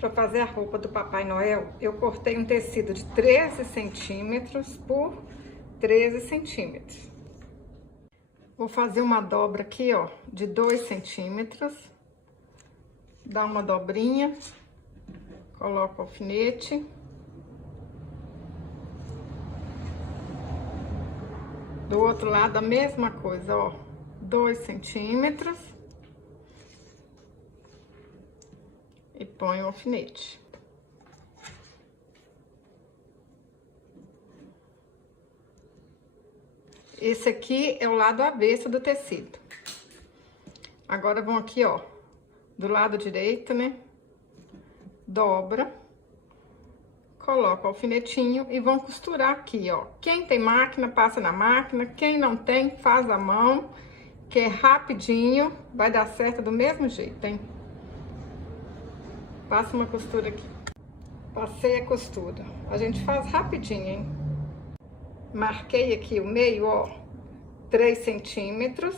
Para fazer a roupa do Papai Noel, eu cortei um tecido de 13 centímetros por 13 centímetros. Vou fazer uma dobra aqui, ó, de 2 centímetros. Dá uma dobrinha, coloco o alfinete. Do outro lado, a mesma coisa, ó, 2 centímetros. E põe o alfinete. Esse aqui é o lado avesso do tecido. Agora, vão aqui, ó, do lado direito, né? Dobra. Coloca o alfinetinho e vão costurar aqui, ó. Quem tem máquina, passa na máquina. Quem não tem, faz à mão, que é rapidinho. Vai dar certo do mesmo jeito, hein? Passa uma costura aqui. Passei a costura. A gente faz rapidinho, hein? Marquei aqui o meio, ó, 3 centímetros.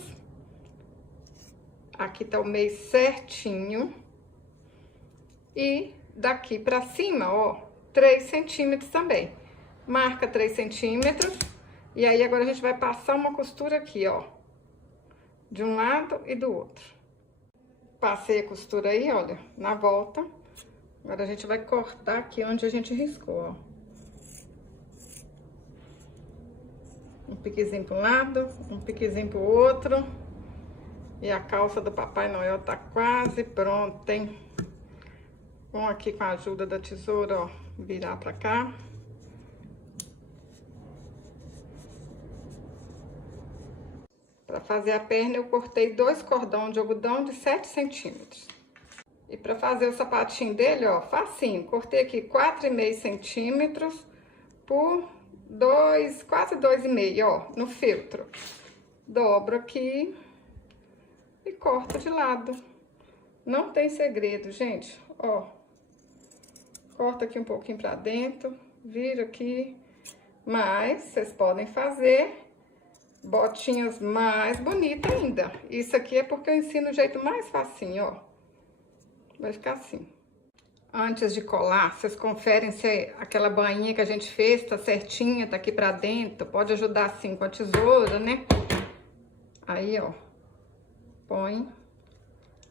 Aqui tá o meio certinho. E daqui pra cima, ó, 3 centímetros também. Marca 3 centímetros. E aí, agora a gente vai passar uma costura aqui, ó. De um lado e do outro. Passei a costura aí, olha, na volta. Agora a gente vai cortar aqui onde a gente riscou, ó. Um piquezinho para um lado, um piquezinho para o outro. E a calça do Papai Noel tá quase pronta, hein? Vamos aqui com a ajuda da tesoura, ó, virar pra cá. Para fazer a perna, eu cortei 2 cordões de algodão de 7 centímetros. E para fazer o sapatinho dele, ó, facinho. Cortei aqui 4,5 centímetros por 2, quase 2,5, ó, no feltro. Dobro aqui e corto de lado. Não tem segredo, gente, ó. Corta aqui um pouquinho pra dentro, vira aqui. Mas vocês podem fazer botinhas mais bonitas ainda. Isso aqui é porque eu ensino o jeito mais facinho, ó. Vai ficar assim. Antes de colar, vocês conferem se aquela bainha que a gente fez tá certinha, tá aqui pra dentro. Pode ajudar assim com a tesoura, né? Aí, ó, põe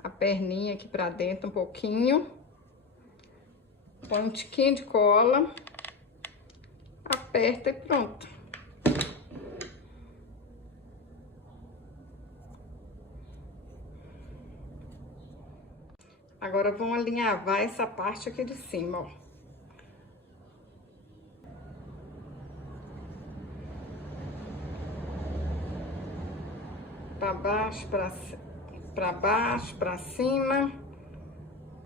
a perninha aqui pra dentro um pouquinho. Põe um tiquinho de cola. Aperta e pronto. Agora, vamos alinhavar essa parte aqui de cima, ó. Pra baixo, pra baixo, pra cima.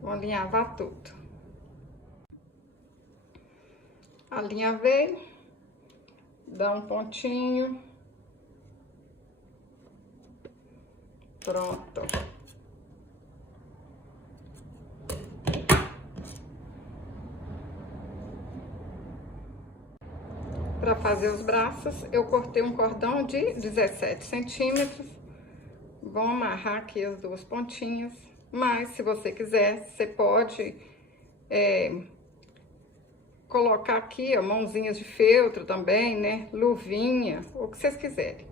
Vamos alinhavar tudo. Alinhavei. Dá um pontinho. Pronto. Para fazer os braços, eu cortei um cordão de 17 centímetros. Vou amarrar aqui as 2 pontinhas. Mas, se você quiser, você pode colocar aqui, ó, mãozinhas de feltro também, né? Luvinha, o que vocês quiserem.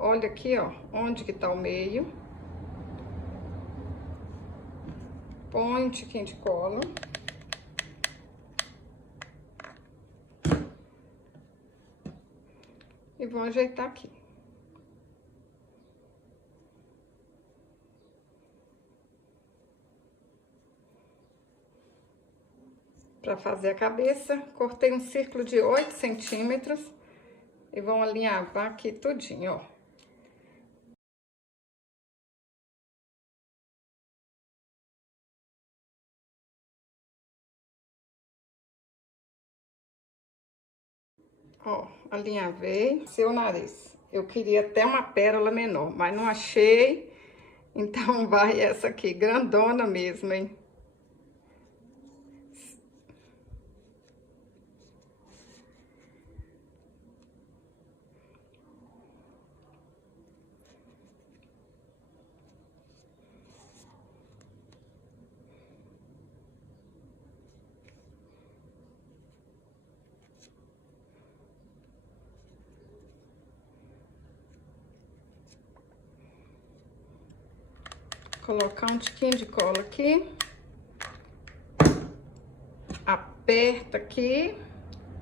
Olha aqui, ó, onde que tá o meio. Põe um tiquinho de cola. E vou ajeitar aqui. Para fazer a cabeça, cortei um círculo de 8 centímetros. E vão alinhavar aqui tudinho, ó. Ó, alinhavei seu nariz. Eu queria até uma pérola menor, mas não achei. Então, vai essa aqui, grandona mesmo, hein? colocar um tiquinho de cola aqui. Aperta aqui,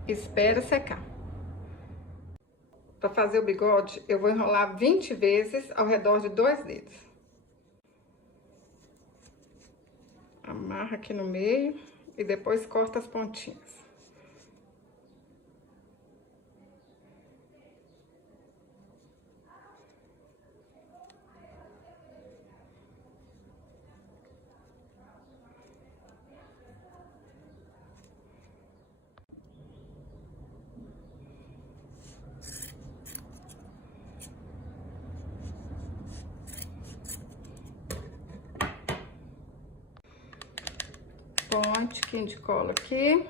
espera secar. Para fazer o bigode, eu vou enrolar 20 vezes ao redor de 2 dedos. Amarra aqui no meio e depois corta as pontinhas. Põe um tiquinho de cola aqui.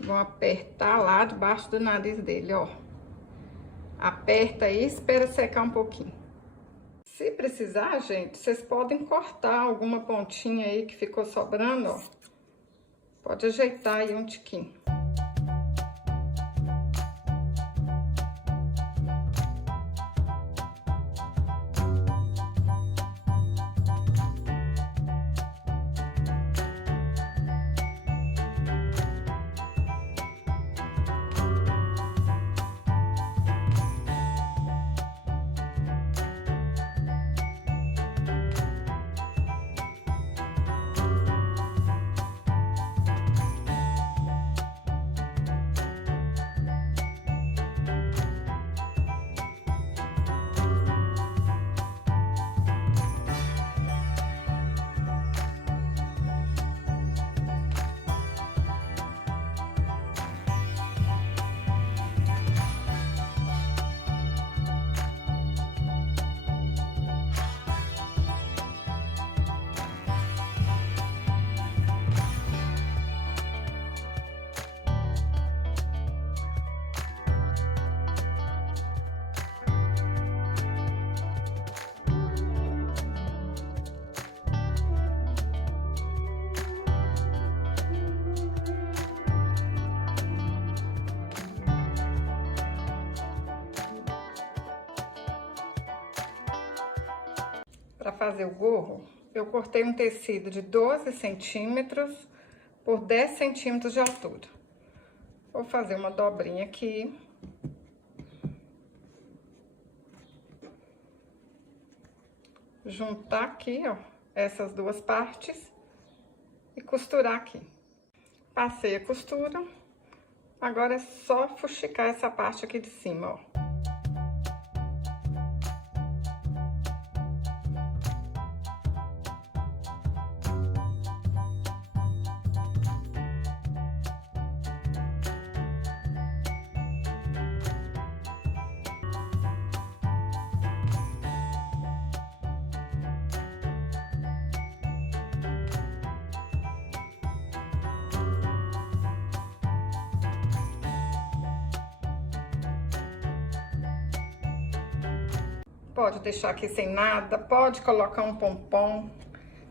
Vou apertar lá debaixo do nariz dele, ó. Aperta aí e espera secar um pouquinho. Se precisar, gente, vocês podem cortar alguma pontinha aí que ficou sobrando, ó. Pode ajeitar aí um tiquinho. Para fazer o gorro, eu cortei um tecido de 12 centímetros por 10 centímetros de altura. Vou fazer uma dobrinha aqui. Juntar aqui, ó, essas duas partes e costurar aqui. Passei a costura, agora é só fuxicar essa parte aqui de cima, ó. Pode deixar aqui sem nada, pode colocar um pompom.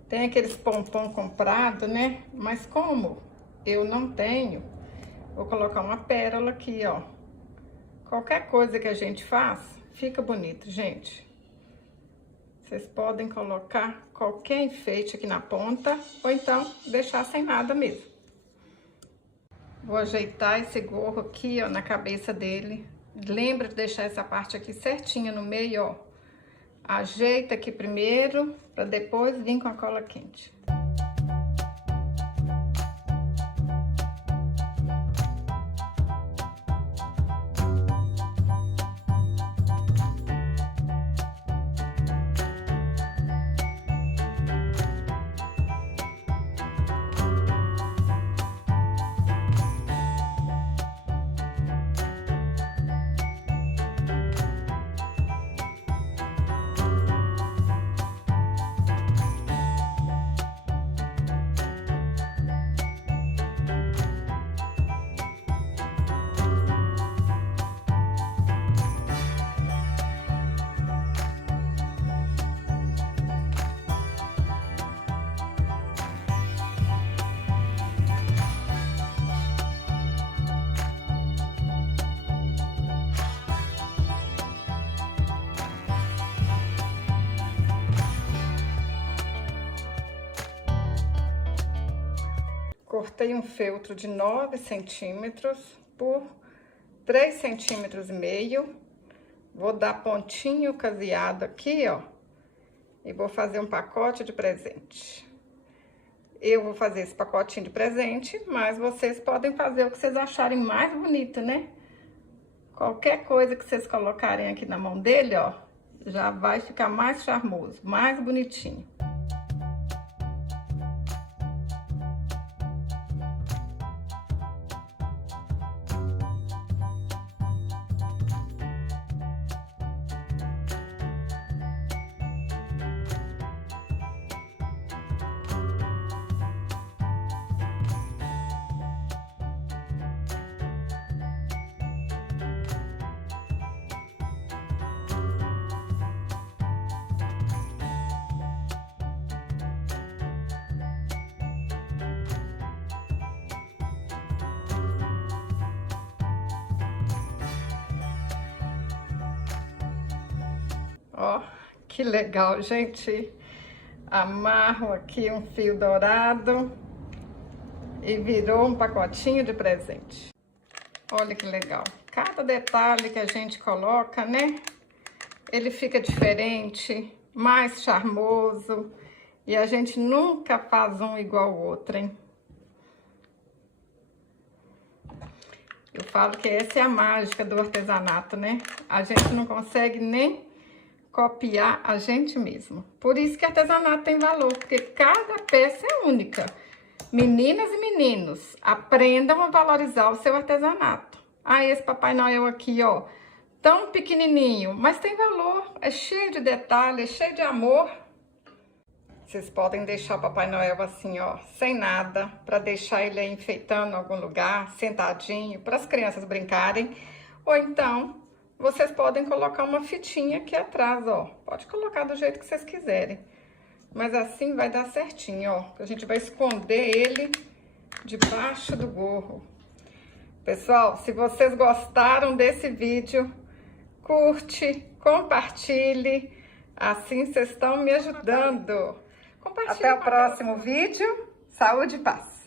Tem aqueles pompom comprado, né? Mas como eu não tenho, vou colocar uma pérola aqui, ó. Qualquer coisa que a gente faz, fica bonito, gente. Vocês podem colocar qualquer enfeite aqui na ponta, ou então deixar sem nada mesmo. Vou ajeitar esse gorro aqui, ó, na cabeça dele. Lembra de deixar essa parte aqui certinha no meio, ó. Ajeita aqui primeiro, para depois vir com a cola quente. Cortei um feltro de 9 centímetros por 3,5 centímetros. Vou dar pontinho caseado aqui, ó. E vou fazer um pacote de presente. Eu vou fazer esse pacotinho de presente, mas vocês podem fazer o que vocês acharem mais bonito, né? Qualquer coisa que vocês colocarem aqui na mão dele, ó, já vai ficar mais charmoso, mais bonitinho. Ó, que legal, gente. Amarro aqui um fio dourado e virou um pacotinho de presente. Olha que legal. Cada detalhe que a gente coloca, né? Ele fica diferente, mais charmoso. E a gente nunca faz um igual ao outro, hein? Eu falo que essa é a mágica do artesanato, né? A gente não consegue nem copiar a gente mesmo. Por isso que artesanato tem valor, porque cada peça é única. Meninas e meninos, aprendam a valorizar o seu artesanato. Ah, esse Papai Noel aqui, ó, tão pequenininho, mas tem valor, é cheio de detalhes, é cheio de amor. Vocês podem deixar o Papai Noel assim, ó, sem nada, para deixar ele aí enfeitando em algum lugar, sentadinho, para as crianças brincarem. Ou então, vocês podem colocar uma fitinha aqui atrás, ó. Pode colocar do jeito que vocês quiserem. Mas assim vai dar certinho, ó. A gente vai esconder ele debaixo do gorro. Pessoal, se vocês gostaram desse vídeo, curte, compartilhe. Assim vocês estão me ajudando. Até o próximo vídeo. Saúde e paz.